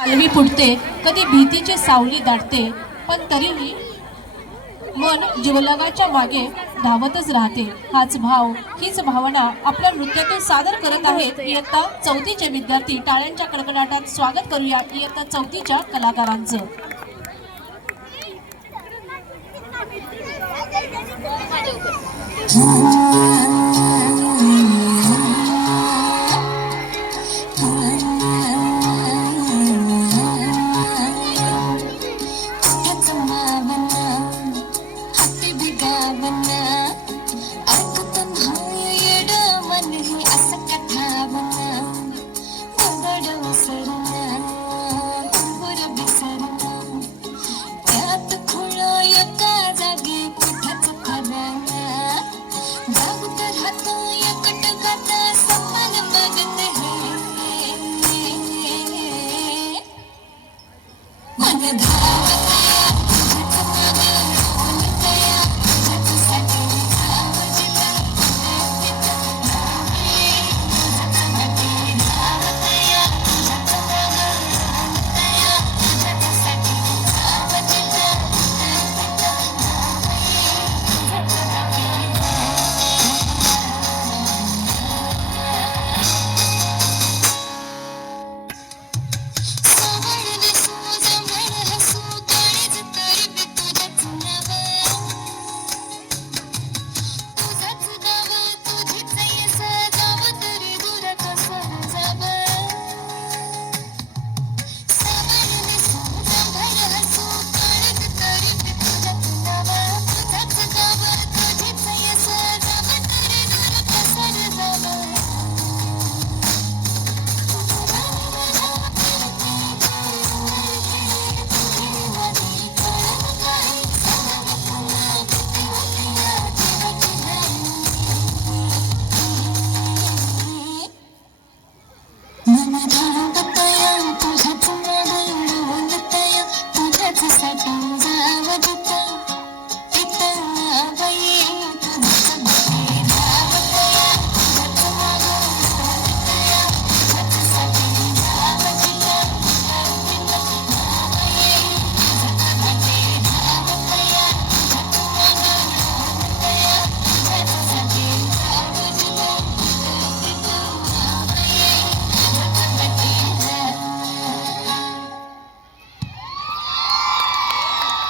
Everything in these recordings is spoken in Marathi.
पालवी फुटते, कधी भीतीची सावली दाटते, पण तरीही मन जीवलगाच्या मागे धावतच राहते. हाच भाव, हीच भावना आपल्या नृत्यातून सादर करत आहेत इयत्ता 4थीचे विद्यार्थी. टाळ्यांच्या कडकडाटात स्वागत करूया इयत्ता 4थीच्या कलाकारांचं.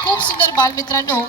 खूप सुंदर बालमित्रांनो.